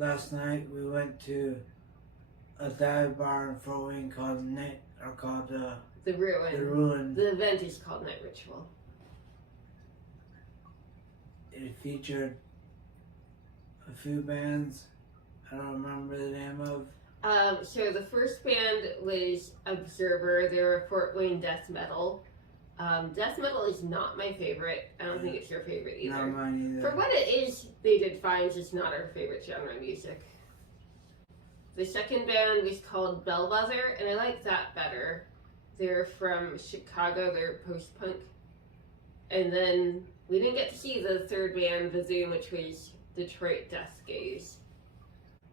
last night we went to a dive bar in Fort Wayne called The Ruin. The Ruin. The event is called Night Ritual. It featured a few bands I don't remember the name of. So the first band was Observer. They were Fort Wayne death metal. Death metal is not my favorite. I don't think it's your favorite either. Not mine either. For what it is, they did fine. It's just not our favorite genre of music. The second band was called Bellwether, and I like that better. They're from Chicago. They're post-punk. And then we didn't get to see the third band, The Zoom, which was Detroit Deathgaze.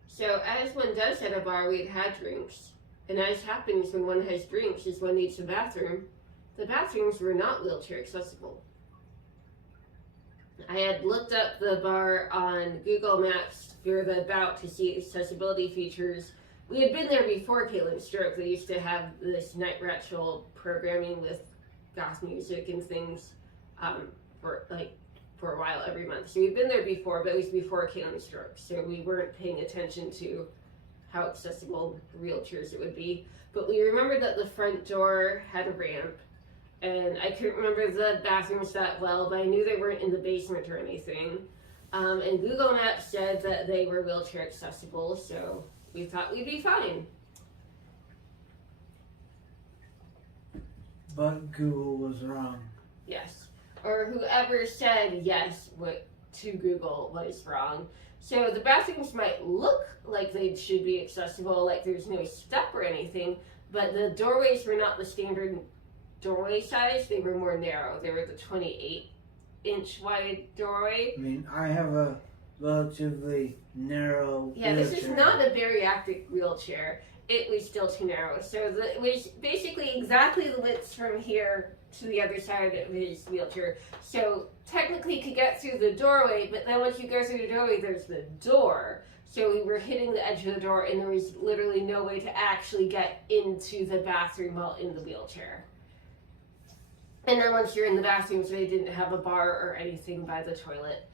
So as one does at a bar, we'd had drinks. And as happens when one has drinks is one needs a bathroom. The bathrooms were not wheelchair accessible. I had looked up the bar on Google Maps for the About to see accessibility features. We had been there before Caitlin's stroke. They used to have this night ritual programming with goth music and things for a while every month. So we'd been there before, but it was before Caitlin's stroke. So we weren't paying attention to how accessible wheelchairs it would be. But we remembered that the front door had a ramp. And I couldn't remember the bathrooms that well, but I knew they weren't in the basement or anything. And Google Maps said that they were wheelchair accessible, so we thought we'd be fine. But Google was wrong. Yes. Or whoever said yes to Google was wrong. So the bathrooms might look like they should be accessible, like there's no step or anything, but the doorways were not the standard doorway size. They were more narrow. They were the 28-inch wide doorway. I mean, I have a relatively narrow Yeah, wheelchair. this is not a bariatric wheelchair. It was still too narrow. So it was basically exactly the width from here to the other side of his wheelchair. So technically he could get through the doorway, but then once you go through the doorway, there's the door. So we were hitting the edge of the door, and there was literally no way to actually get into the bathroom while in the wheelchair. And then once you're in the bathroom, so they didn't have a bar or anything by the toilet,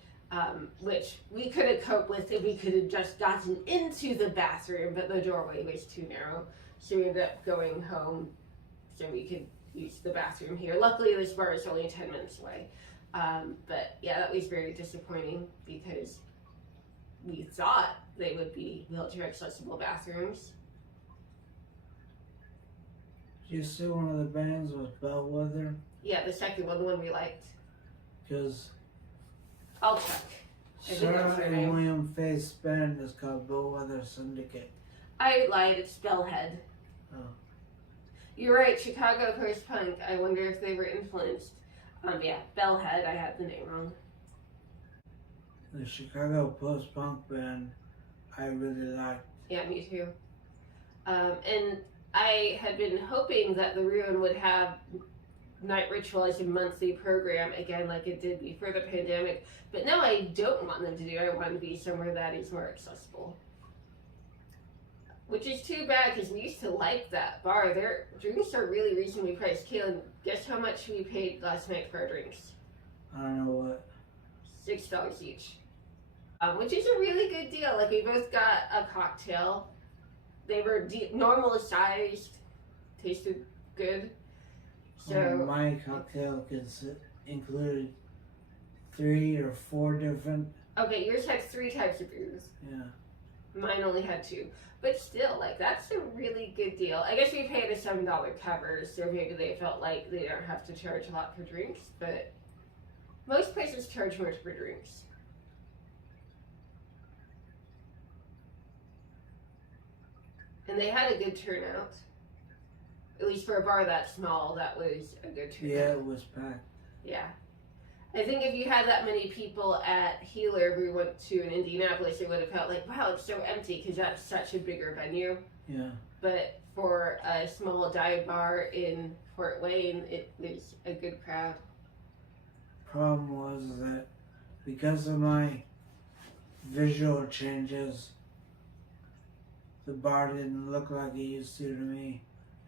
which we could have coped with if we could have just gotten into the bathroom, but the doorway was too narrow. So we ended up going home so we could use the bathroom here. Luckily, this bar is only 10 minutes away. But yeah, that was very disappointing because we thought they would be wheelchair accessible bathrooms. You see one of the bands was Bellwether? Yeah, the second one, the one we liked. Because I'll check. I think that's Sarah her and name. William Faith's band is called Bellwether Syndicate. I lied, it's Bellhead. Oh. You're right, Chicago post-punk. I wonder if they were influenced. Yeah, Bellhead, I had the name wrong. The Chicago post-punk band I really liked. Yeah, me too. And I had been hoping that the Ruin would have Night Ritual as a monthly program again, like it did before the pandemic. But no, I don't want them to do. I want to be somewhere that is more accessible. Which is too bad because we used to like that bar. Their drinks are really reasonably priced. Caitlin, guess how much we paid last night for our drinks? I don't know what. $6 each. Which is a really good deal. Like, we both got a cocktail. They were normal sized, tasted good. So my cocktail included 3 or 4 different. okay, yours had 3 types of booze. Yeah. Mine only had 2. But still, like, that's a really good deal. I guess we paid a $7 cover, so maybe they felt like they don't have to charge a lot for drinks, but most places charge much for drinks. And they had a good turnout. At least for a bar that small, that was a good turnout. Yeah, it was packed. Yeah. I think if you had that many people at Healer, we went to in Indianapolis, it would have felt like, wow, it's so empty because that's such a bigger venue. Yeah. But for a small dive bar in Fort Wayne, it was a good crowd. Problem was that because of my visual changes, the bar didn't look like it used to me.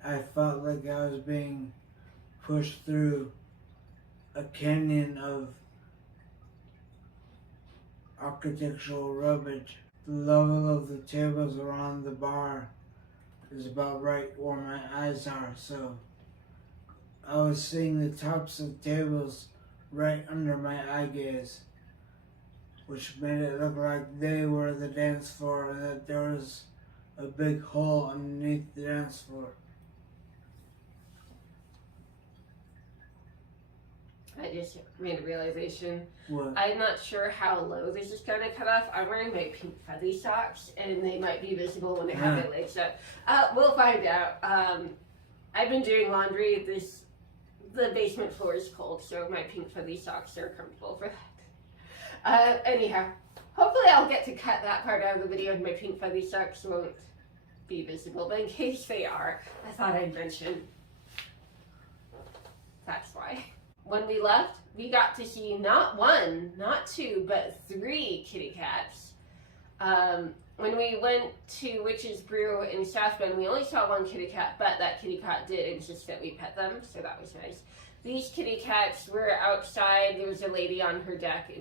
I felt like I was being pushed through a canyon of architectural rubbish. the level of the tables around the bar is about right where my eyes are, so I was seeing the tops of tables right under my eye gaze, which made it look like they were the dance floor and that there was a big hole underneath the dance floor. I just made a realization. What? I'm not sure how low this is going to cut off. I'm wearing my pink fuzzy socks, and they might be visible when I have my legs up. We'll find out. I've been doing laundry. The basement floor is cold, so my pink fuzzy socks are comfortable for that. Anyhow, hopefully I'll get to cut that part out of the video and my pink fuzzy socks won't be visible, but in case they are, I thought I'd mention. That's why. When we left, we got to see not one, not two, but 3 kitty cats. When we went to Witch's Brew in South Bend, we only saw 1 kitty cat, but that kitty cat did insist that we pet them, so that was nice. These kitty cats were outside. There was a lady on her deck.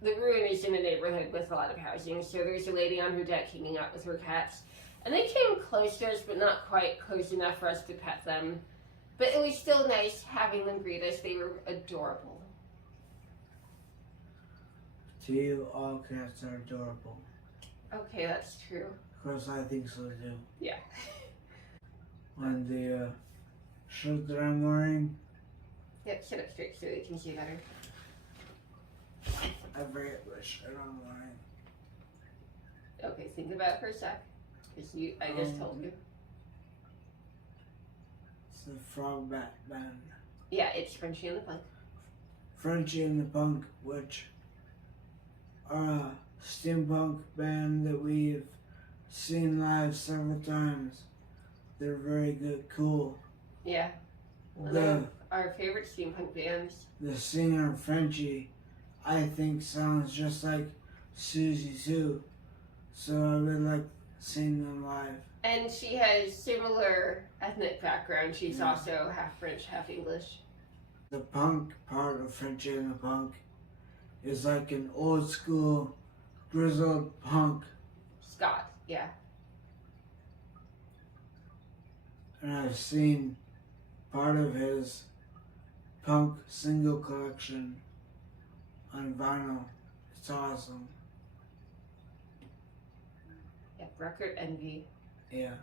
The ruin is in a neighborhood with a lot of housing, so there's a lady on her deck hanging out with her cats. And they came close to us, but not quite close enough for us to pet them. But it was still nice having them greet us. They were adorable. To you, all cats are adorable. Okay, that's true. Of course, I think so too. Yeah. On the shirt that I'm wearing, Yep, sit up straight so they can see better. I forget what shirt I'm wearing. Okay, think about it for a sec. Because I just told you. It's the Frog Bat Band. Yeah, it's Frenchie and the Punk. Frenchie and the Punk, which are a steampunk band that we've seen live several times. They're very good, cool. Yeah. One of our favorite steampunk bands. The singer, Frenchie, I think sounds just like Susie Sue. So I really like seeing them live. And she has similar ethnic background. She's also half French, half English. The punk part of Frenchie and the Punk is like an old school grizzled punk. Scott, yeah. And I've seen part of his punk single collection on vinyl. It's awesome. Yeah, Record Envy. Yeah.